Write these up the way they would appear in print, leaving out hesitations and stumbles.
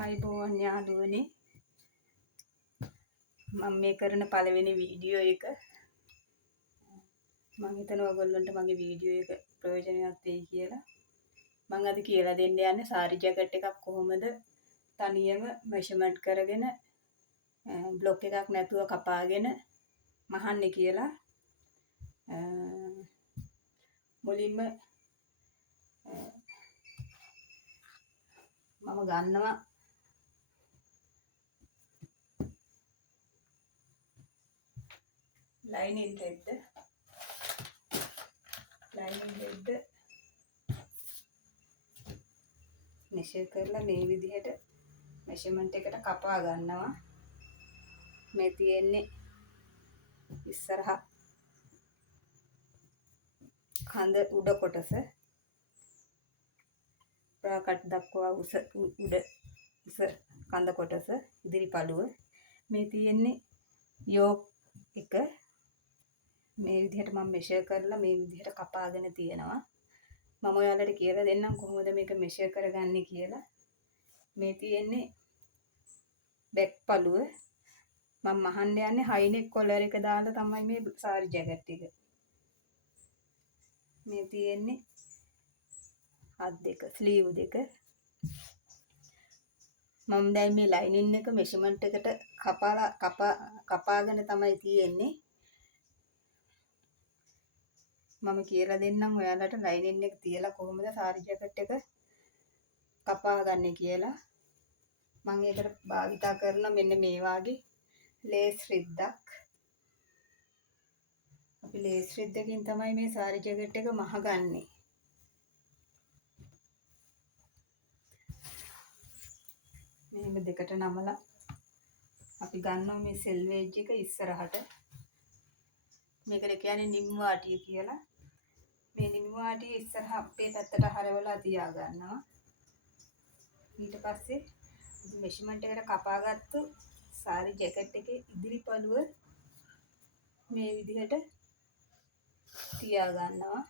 ආයිබෝවන් යාළුවනේ මම මේ කරන පළවෙනි වීඩියෝ එක මම හිතනවා ඔයගොල්ලන්ට මගේ වීඩියෝ එක ප්‍රයෝජනවත් වෙයි කියලා. මම අද කියලා දෙන්න යන්නේ සාරි ජැකට් එකක් කොහොමද තනියම මෙෂර්මන්ට් කරගෙන බ්ලොක් එකක් නැතුව කපාගෙන මහන්නේ කියලා. මුලින්ම මම ගන්නවා ලයිනින් රෙද්ද මෙෂර් කරලා මේ විදිහට මෙෂර්මන්ට් එකට කපා ගන්නවා. මේ තියෙන්නේ ඉස්සරහ කඳ උඩ කොටස බ්‍රාකට් දක්වා උස කඳ කොටස ඉදිරි පළුව. මේ තියෙන්නේ යෝක් එක. මේ විදිහට මම මෙෂර් කරලා මේ විදිහට කපාගෙන තියෙනවා. මම ඔයාලට කියලා දෙන්නම් කොහොමද මේක මෙෂර් කරගන්නේ කියලා. මේ තියෙන්නේ බැක් පළුව. මම මහන්න යන්නේ හයි නෙක් කොලර් එක දාලා තමයි මේ සාරි ජැකට් එක. මේ තියෙන්නේ අත් දෙක ස්ලීව් දෙක. මම දැන් මේ ලයිනින් එක මෙෂර්මන්ට් එකට කපාගෙන තමයි තියෙන්නේ. මම කියලා දෙන්නම් ඔයාලට ලයිනින් එක තියලා කොහොමද සාරි ජැකට් එක කපාගන්නේ කියලා. මම ඒකට භාවිතා කරන මෙන්න මේ වාගේ ලේස් රිද්දක්. අපි ලේස් රිද්දකින් තමයි මේ සාරි ජැකට් එක මහගන්නේ. මෙහෙම දෙකට නමලා අපි ගන්නවා මේ සෙල්වේජ් එක ඉස්සරහට. මේකට කියන්නේ නිම් වාටිය කියලා. මේ නිම් වාටිය ඉස්සරහ අපේ පැත්තට හරවලා තියා ගන්නවා. ඊට පස්සේ මෙෂර්මන්ට් එකට කපාගත්තු සාරි ජැකට් එකේ ඉදිරි පළුව මේ විදිහට තියා ගන්නවා.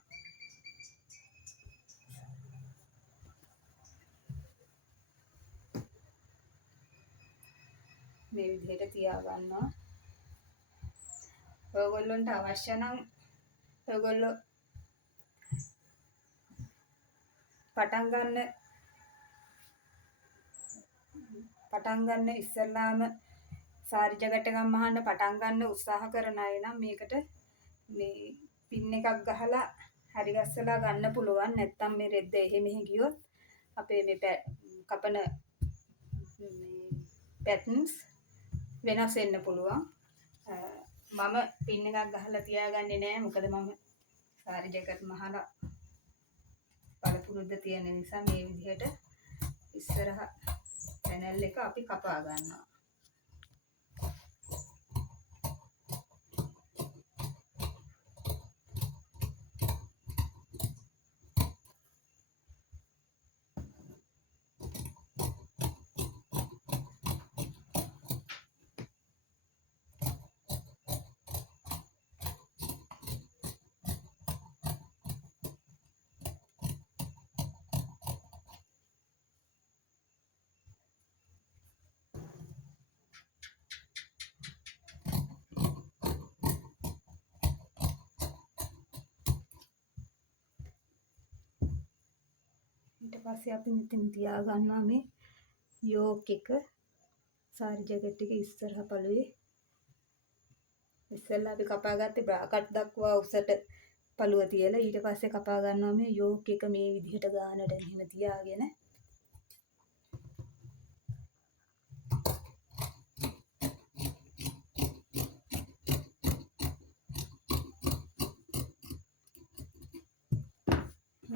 මේ විදිහට තියා ගන්නවා. ඔයගොල්ලන්ට අවශ්‍ය නම් ඔයගොල්ලෝ පටන් ගන්න ඉස්සෙල්ලාම සාරි ජැකට් එකක් මහන්න පටන් ගන්න උත්සාහ කරන අය නම් මේකට මේ පින් එකක් ගහලා හරි ගස්සලා ගන්න පුළුවන්. නැත්තම් මේ රෙද්ද එහෙ මෙහෙ ගියොත් අපේ මේ කපන පැටර්න්ස් වෙනස් වෙන්න පුළුවන්. මම පින් එකක් ගහලා තියාගන්නේ නැහැ. මොකද මම සාරි ජැකට් මහලා පළපුරුද්ද තියෙන නිසා මේ විදිහට ඉස්සරහ පැනල් එක අපි කපා ගන්නවා. ඊට පස්සේ අපි මෙතන තියා ගන්නවා මේ යෝක් එක සාරි ජැකට් එකේ ඉස්සරහ පළුවේ. ඉස්සෙල්ලා අපි කපාගත්තේ බ්‍රාකට් දක්වා උසට පළුව තියලා ඊට පස්සේ කපා ගන්නවා මේ යෝක් එක මේ විදිහට ගානට එහෙම තියාගෙන.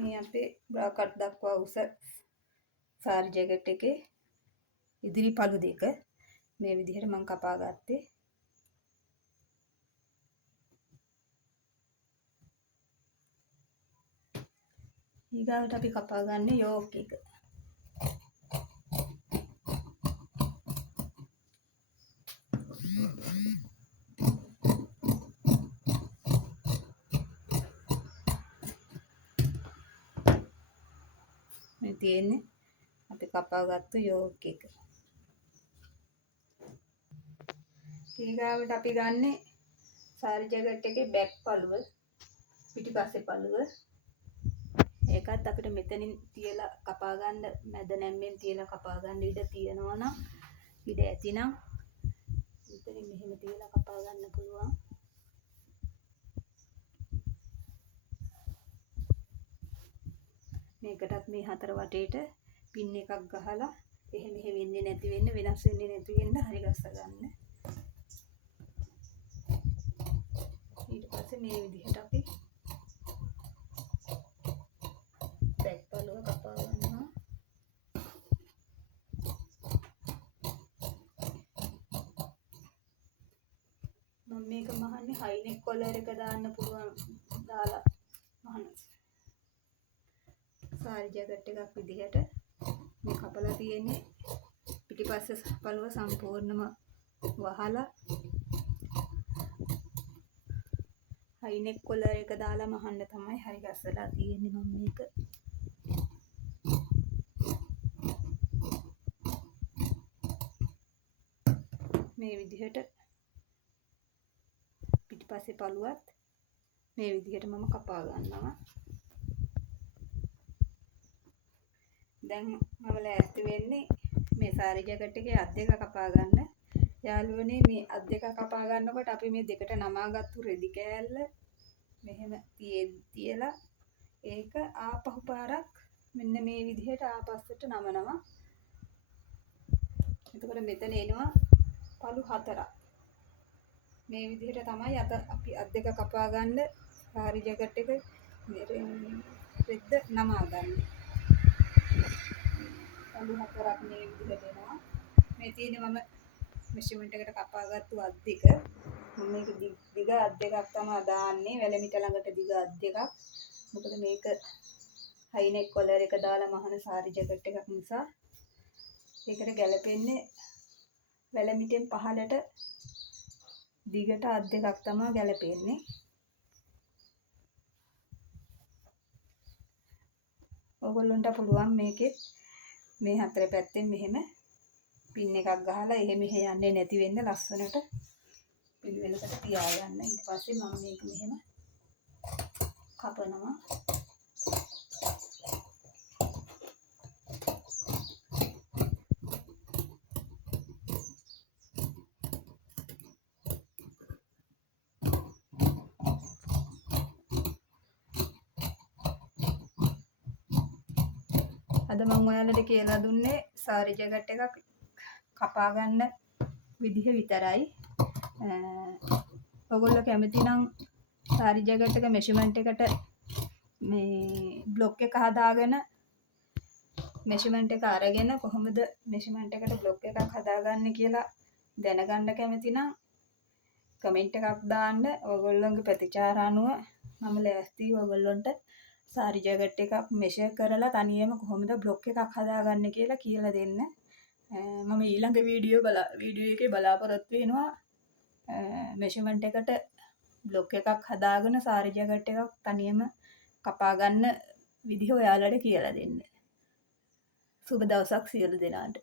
මේ අපේ බ්‍රාකට් දක්වා උස සාරි ජැකට් එකේ ඉදිරි පළු දෙක මේ විදිහට මම කපා ගත්තේ. ඊගාවට අපි කපා ගන්න යෝක් එක. මේ තියෙන්නේ අපි කපාගත්තු යෝක් එක. ඊගාවට අපි ගන්නේ සාරි ජැකට් එකේ බෑක් පළුව, පිටිපස්සේ පළුව. ඒකත් අපිට මෙතනින් තියලා කපා ගන්න, මැද නැම්මෙන් තියලා කපා ගන්න ඉඩ තියෙනවා නම්, ඉඩ ඇතිනම් මෙතනින් මෙහෙම තියලා කපා ගන්න පුළුවන්. මේකටත් මේ හතර වටේට පින් එකක් ගහලා එහෙම වෙන්නේ නැති වෙන්න, වෙනස් වෙන්නේ නැති වෙන්න හරි ගස්ස ගන්න. ඊට පස්සේ මේ විදිහට අපි බෑක් පළුව කපා ගන්නවා. මම මේක මහන්නේ හයි නෙක් කොලර් එක දාන්න පුළුවන් දාලා මහන සාරි ජැකට් එකක් විදිහට මේ කපලා තියෙන්නේ. පිටිපස්සේ පළුව සම්පූර්ණම වහලා හයි නෙක් කොලර් එක දාලා මහන්න තමයි හරි ගස්සලා තියෙන්නේ. මම මේක මේ විදිහට පිටිපස්සේ පළුවත් මේ විදිහට මම කපා ගන්නවා. දැන් මම ලෑස්ති වෙන්නේ මේ සාරි ජැකට් එකේ අත් දෙක කපා ගන්න. යාළුවනේ මේ අත් දෙක කපා ගන්නකොට අපි මේ දෙකට නමාගත්තු රෙදි කෑල්ල මෙහෙම තියලා ඒක ආපහු පාරක් මෙන්න මේ විදිහට ආපස්සට නමනවා. එතකොට මෙතන එනවා පළු හතරක්. මේ විදිහට තමයි අපි අත් දෙක කපා ගන්න සාරි ජැකට් එක රෙද්ද නමා ගන්න. පළු හතරක් මේ විදිහට එනවා. මේ තියෙන්නේ මම මෙෂර්මන්ට් එකට කපාගත්තු අත් දෙක. මම මේක දිග අත් දෙකක් තමයි දාන්නේ, වැලමිට ළඟට දිග අත් දෙකක්. මොකද මේක හයි නෙක් කොලර් එක දාලා මහන සාරි ජැකට් එකක් නිසා ඒකට ගැලපෙන්නේ වැලමිටෙන් පහළට දිගට අත් දෙකක් තමයි ගැලපෙන්නේ. ඔයගොල්ලන්ට පුළුවන් මේකෙත් මේ හතර පැත්තෙන් මෙහෙම පින් එකක් ගහලා එහෙම යන්නේ නැති වෙන්න ලස්සනට පිළිවෙලකට තියාගන්න. ඊට පස්සේ මම මේක මෙහෙම කපනවා. අද මම ඔයාලට කියලා දුන්නේ සාරි ජැකට් එකක් කපා ගන්න විදිහ විතරයි. ඔයගොල්ලෝ කැමති නම් සාරි ජැකට් එක මෙෂර්මන්ට් එකට මේ බ්ලොක් එක හදාගෙන මෙෂර්මන්ට් එක අරගෙන කොහොමද මෙෂර්මන්ට් එකට බ්ලොක් එකක් හදාගන්නේ කියලා දැනගන්න කැමති නම් කමෙන්ට් එකක් දාන්න. ඔයගොල්ලෝගේ ප්‍රතිචාර අනුව මම ලෑස්තියි ඔයගොල්ලන්ට සාරි ජැකට් එකක් මෙෂර් කරලා තනියම කොහොමද බ්ලොක් එකක් හදාගන්නේ කියලා කියලා දෙන්න. මම ඊළඟ වීඩියෝ එකේ බලාපොරොත්තු වෙනවා මෙෂර්මන්ට් එකට බ්ලොක් එකක් හදාගෙන සාරි ජැකට් එකක් තනියම කපා ගන්න විදිහ ඔයාලට කියලා දෙන්න. සුබ දවසක් සියලු දෙනාට.